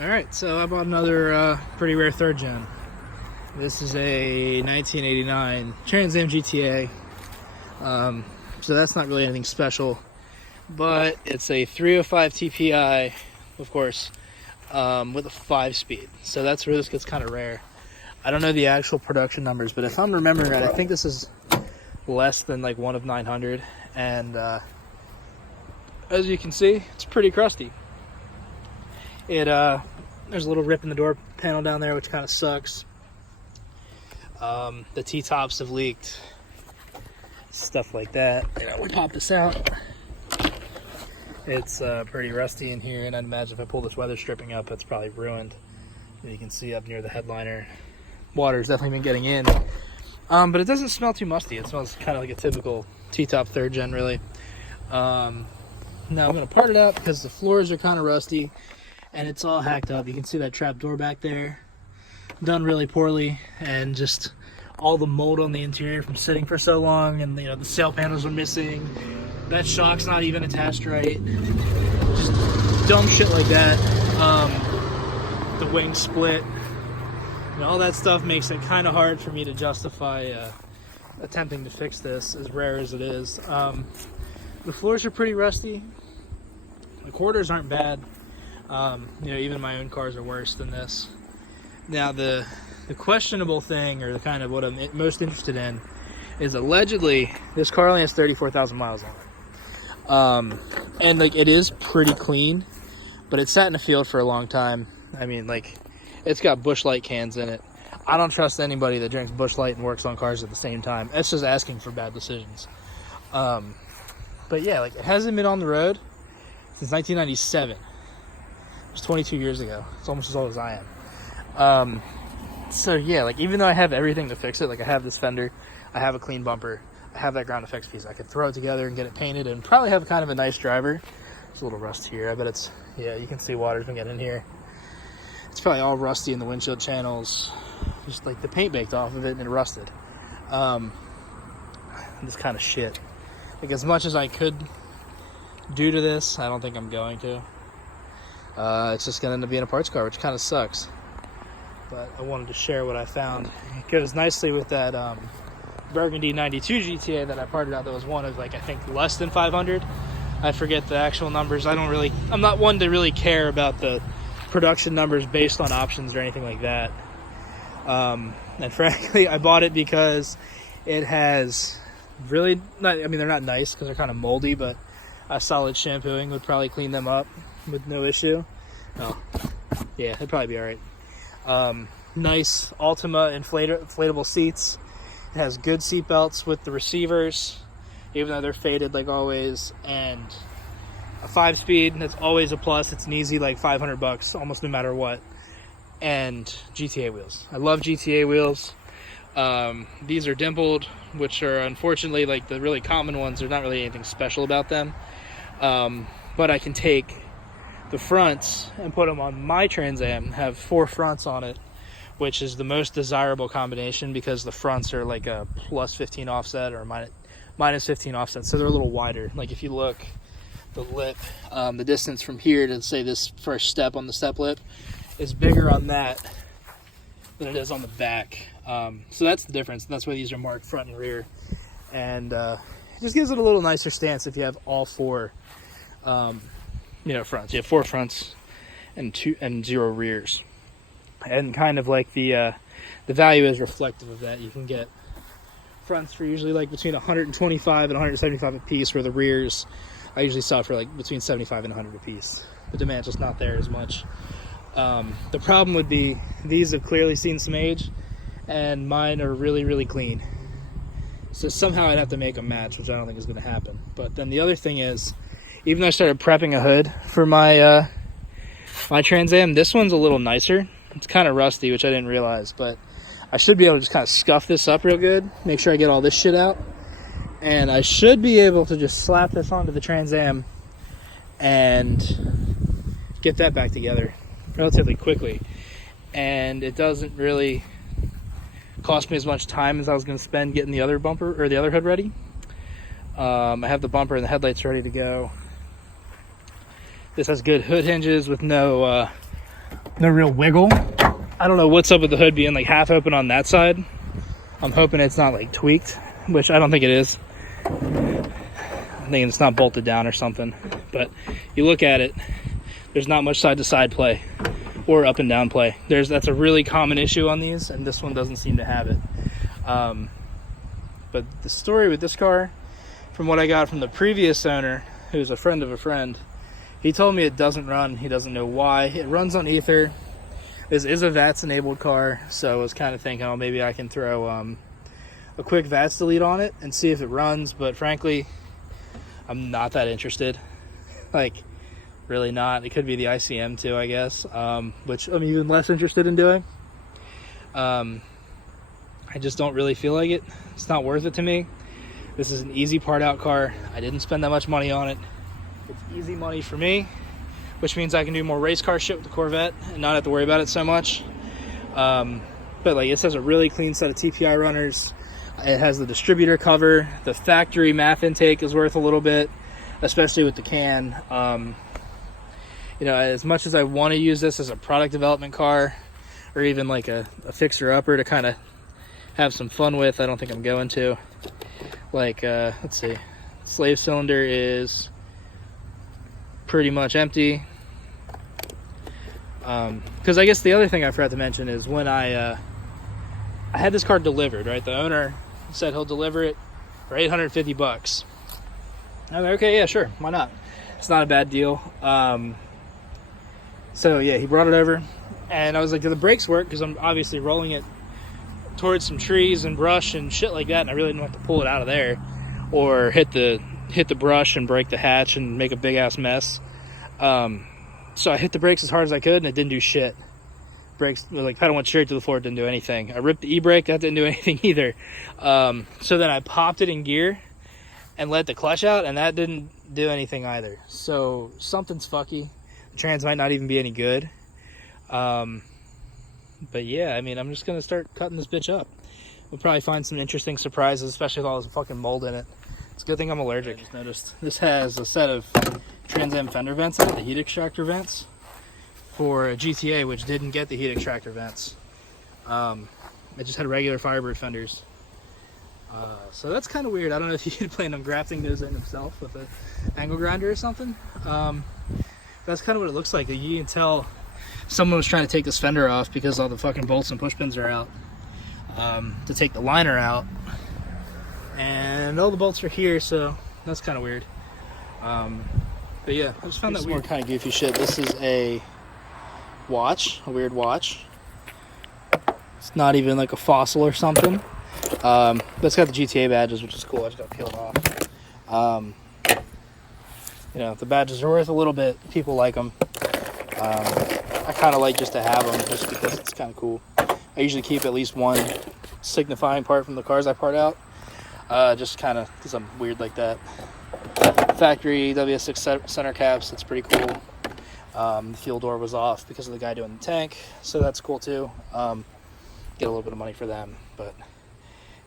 Alright, so I bought another pretty rare third gen. This is a 1989 Trans Am GTA. So that's not really anything special, but it's a 305 TPI, of course, with a 5-speed. So that's where this gets kind of rare. I don't know the actual production numbers, but if I'm remembering right, I think this is less than like 1 of 900. And as you can see, it's pretty crusty. There's a little rip in the door panel down there, which kind of sucks. The T-tops have leaked, stuff like that. We pop this out. It's pretty rusty in here, and I'd imagine if I pull this weather stripping up, it's probably ruined. And you can see up near the headliner, water's definitely been getting in. But it doesn't smell too musty. It smells kind of like a typical T-top third gen, really. Now I'm gonna part it out because the floors are kind of rusty and it's all hacked up. You can see that trap door back there, done really poorly, and just all the mold on the interior from sitting for so long, and the sail panels are missing. That shock's not even attached right. Just dumb shit like that. The wing split. And all that stuff makes it kind of hard for me to justify attempting to fix this, as rare as it is. The floors are pretty rusty. The quarters aren't bad. Even my own cars are worse than this. Now the questionable thing, or the kind of what I'm most interested in, is allegedly this car only has 34,000 miles on it. And like, it is pretty clean, but it sat in the field for a long time. I mean, like, it's got Busch Light cans in it. I don't trust anybody that drinks Busch Light and works on cars at the same time. That's just asking for bad decisions. But yeah, like, it hasn't been on the road since 1997. It was 22 years ago. It's almost as old as I am. So yeah, like, even though I have everything to fix it, like I have this fender, I have a clean bumper, I have that ground effects piece, I could throw it together and get it painted and probably have kind of a nice driver. There's a little rust here. I bet it's, yeah, you can see water's been getting in here. It's probably all rusty in the windshield channels. Just like the paint baked off of it and it rusted. This kind of shit. Like, as much as I could do to this, I don't think I'm going to. It's just going to end up being a parts car, which kind of sucks. But I wanted to share what I found. It goes nicely with that Burgundy 92 GTA that I parted out. That was one of, like, I think less than 500. I forget the actual numbers. I'm not one to really care about the production numbers based on options or anything like that. And frankly, I bought it because it has really not, I mean, they're not nice because they're kind of moldy, but a solid shampooing would probably clean them up with no issue. Oh, yeah, it'd probably be all right. Nice Altima inflatable seats. It has good seat belts with the receivers, even though they're faded like always, and a 5-speed. That's always a plus. It's an easy like $500 almost no matter what. And GTA wheels. I love GTA wheels. These are dimpled, which are unfortunately, like, the really common ones. There's not really anything special about them. But I can take the fronts and put them on my Trans Am, have 4 fronts on it, which is the most desirable combination because the fronts are like a plus 15 offset or minus 15 offset, so they're a little wider. Like, if you look, the lip, the distance from here to, say, this first step on the step lip is bigger on that than it is on the back. So that's the difference, and that's why these are marked front and rear. And it just gives it a little nicer stance if you have all 4 fronts. You have 4 fronts and 0 rears. And kind of like the value is reflective of that. You can get fronts for usually like between 125 and 175 a piece, where the rears I usually sell for like between 75 and 100 a piece. The demand's just not there as much. The problem would be these have clearly seen some age, and mine are really, really clean. So somehow I'd have to make a match, which I don't think is going to happen. But then the other thing is, even though I started prepping a hood for my my Trans Am, this one's a little nicer. It's kind of rusty, which I didn't realize, but I should be able to just kind of scuff this up real good, make sure I get all this shit out, and I should be able to just slap this onto the Trans Am and get that back together relatively quickly. And it doesn't really cost me as much time as I was going to spend getting the other bumper or the other hood ready. I have the bumper and the headlights ready to go. This has good hood hinges with no No real wiggle. I don't know what's up with the hood being like half open on that side. I'm hoping it's not like tweaked, which I don't think it is. I'm thinking it's not bolted down or something. But you look at it, there's not much side to side play or up and down play. That's a really common issue on these, and this one doesn't seem to have it. But the story with this car, from what I got from the previous owner, who's a friend of a friend, he told me it doesn't run. He doesn't know why. It runs on ether. This is a VATS enabled car, so I was kind of thinking, oh, maybe I can throw a quick VATS delete on it and see if it runs, but frankly, I'm not that interested. Like, really not. It could be the ICM too, I guess, which I'm even less interested in doing. I just don't really feel like it. It's not worth it to me. This is an easy part out car. I didn't spend that much money on it. It's easy money for me, which means I can do more race car shit with the Corvette and not have to worry about it so much. But like, this has a really clean set of TPI runners. It has the distributor cover. The factory MAF intake is worth a little bit, especially with the can. You know, as much as I want to use this as a product development car, or even like a fixer-upper to kind of have some fun with, I don't think I'm going to. Like, let's see. Slave cylinder is pretty much empty. Because I guess the other thing I forgot to mention is when I had this car delivered, right? The owner said he'll deliver it for $850. I'm like, okay, yeah, sure, why not? It's not a bad deal. So yeah, he brought it over, and I was like, do the brakes work? Because I'm obviously rolling it towards some trees and brush and shit like that, and I really didn't want to pull it out of there or hit the brush and break the hatch and make a big ass mess. So I hit the brakes as hard as I could, and it didn't do shit. Brakes, like, pedal went straight to the floor, it didn't do anything. I ripped the e-brake, that didn't do anything either. So then I popped it in gear and let the clutch out, and that didn't do anything either. So something's fucky. The trans might not even be any good. But yeah, I mean, I'm just gonna start cutting this bitch up. We'll probably find some interesting surprises, especially with all this fucking mold in it. It's a good thing I'm allergic. I just noticed this has a set of Trans Am fender vents in it, the heat extractor vents, for a GTA, which didn't get the heat extractor vents. It just had regular Firebird fenders. So that's kind of weird. I don't know if he'd planned on grafting those in himself with an angle grinder or something. That's kind of what it looks like. You can tell someone was trying to take this fender off because all the fucking bolts and push pins are out, to take the liner out, and all the bolts are here, so that's kind of weird. But yeah, I just found that weird. More kind of goofy shit. This is a watch, a weird watch. It's not even like a Fossil or something. But it's got the GTA badges, which is cool. I just got peeled off. You know, the badges are worth a little bit. People like them. I kind of like just to have them, just because it's kind of cool. I usually keep at least one signifying part from the cars I part out, just kind of because I'm weird like that. Factory WS6 center caps, that's pretty cool. The fuel door was off because of the guy doing the tank, so that's cool too. Get a little bit of money for them, but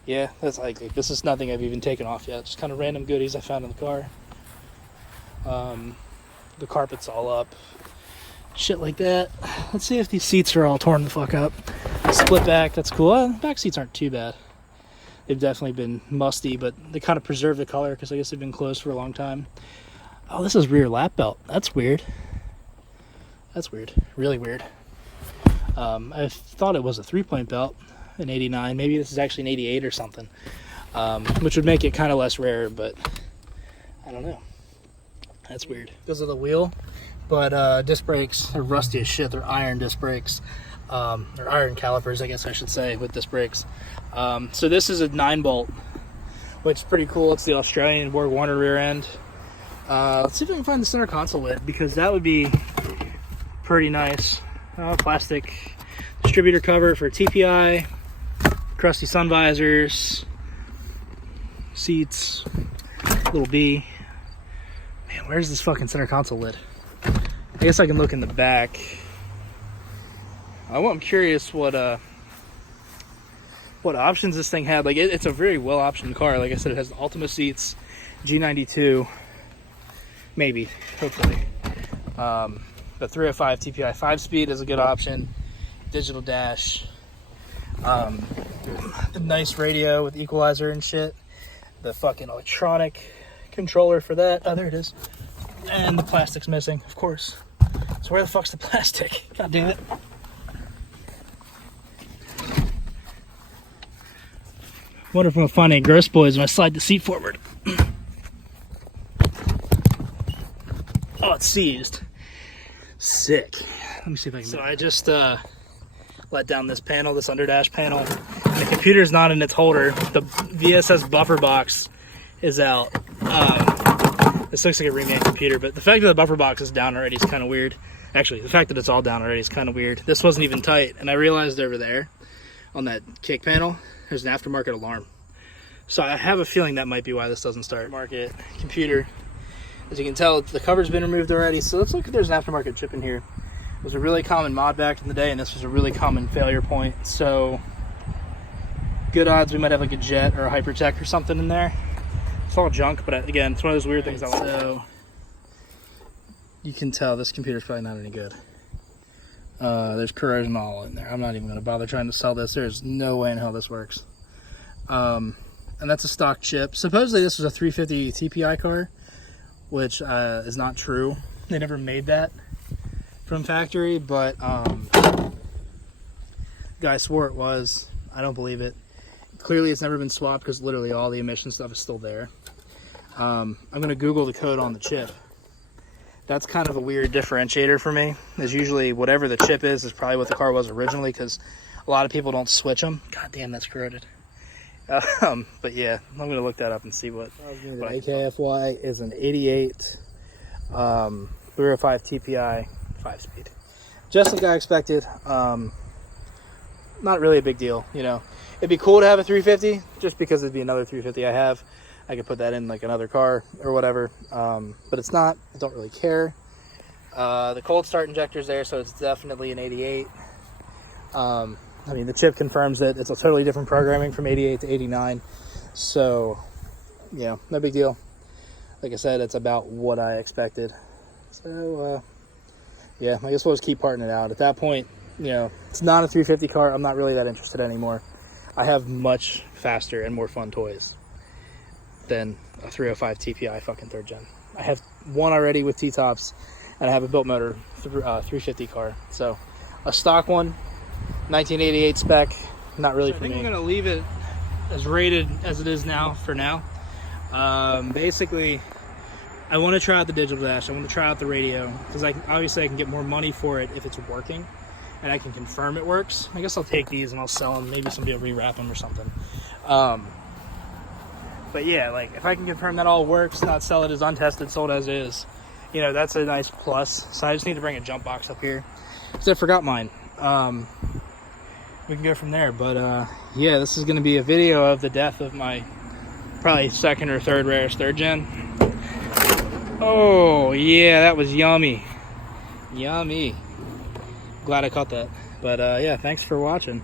yeah, that's like this is nothing I've even taken off yet. Just kind of random goodies I found in the car. The carpet's all up, shit like that. Let's see if these seats are all torn the fuck up. Split back, that's cool. Back seats aren't too bad. They've definitely been musty, but they kind of preserve the color because I guess they've been closed for a long time. Oh, this is rear lap belt. That's weird. That's weird. Really weird. I thought it was a 3-point belt in 89. Maybe this is actually an 88 or something, which would make it kind of less rare, but I don't know. That's weird. Because of the wheel, but disc brakes are rusty as shit. They're iron disc brakes. Or iron calipers, I guess I should say, with disc brakes. So this is a 9-bolt, which is pretty cool. It's the Australian Borg Warner rear end. Let's see if I can find the center console lid, because that would be pretty nice. Plastic distributor cover for TPI, crusty sun visors, seats, little B. Man, where's this fucking center console lid? I guess I can look in the back. I'm curious what options this thing had. Like, it's a very well optioned car. Like I said, it has the Ultima seats, G92, maybe, hopefully. But 305 TPI 5-speed is a good option. Digital dash. The nice radio with equalizer and shit. The fucking electronic controller for that. Oh, there it is. And the plastic's missing, of course. So where the fuck's the plastic? God damn it. Wonder if I'm gonna find any gross boys when I slide the seat forward. Oh, it's seized. Sick. Let me see if I can. So I just let down this panel, this underdash panel. And the computer's not in its holder. The VSS buffer box is out. This looks like a remade computer, but the fact that the buffer box is down already is kind of weird. Actually, the fact that it's all down already is kind of weird. This wasn't even tight, and I realized over there on that kick panel, there's an aftermarket alarm. So I have a feeling that might be why this doesn't start. Market computer. As you can tell, the cover's been removed already, so let's look if there's an aftermarket chip in here. It was a really common mod back in the day, and this was a really common failure point. So good odds we might have like a Jet or a Hypertech or something in there. It's all junk, but again, it's one of those weird things I like. So you can tell this computer's probably not any good. There's corrosion all in there. I'm not even going to bother trying to sell this. There's no way in hell this works. And that's a stock chip. Supposedly this was a 350 TPI car, which is not true. They never made that from factory, but guy swore it was. I don't believe it. Clearly it's never been swapped because literally all the emission stuff is still there. I'm going to Google the code on the chip. That's kind of a weird differentiator for me. Is usually whatever the chip is probably what the car was originally, because a lot of people don't switch them. God damn, that's corroded. But yeah, I'm going to look that up and see what AKFY is. An 88 305 TPI 5-speed. Just like I expected. Not really a big deal, you know. It'd be cool to have a 350 just because it'd be another 350 I have. I could put that in like another car or whatever, but it's not. I don't really care. The cold start injector's there, so it's definitely an 88. I mean, the chip confirms it. It's a totally different programming from 88 to 89, so yeah, no big deal. Like I said, it's about what I expected. So yeah, I guess we'll just keep parting it out. At that point, you know, it's not a 350 car. I'm not really that interested anymore. I have much faster and more fun toys than a 305 TPI fucking 3rd gen. I have one already with T-tops, and I have a built motor 350 car. So a stock one, 1988 spec, not really for me. I think I'm gonna leave it as rated as it is now for now. Basically, I want to try out the digital dash. I want to try out the radio because obviously I can get more money for it if it's working, and I can confirm it works. I guess I'll take these and I'll sell them. Maybe somebody will rewrap them or something. But yeah, like if I can confirm that all works, not sell it as untested, sold as is, you know, that's a nice plus. So I just need to bring a jump box up here because I forgot mine. We can go from there. But yeah, this is going to be a video of the death of my probably 2nd or 3rd rarest 3rd gen. Oh yeah, that was yummy. Yummy. Glad I caught that. But yeah, thanks for watching.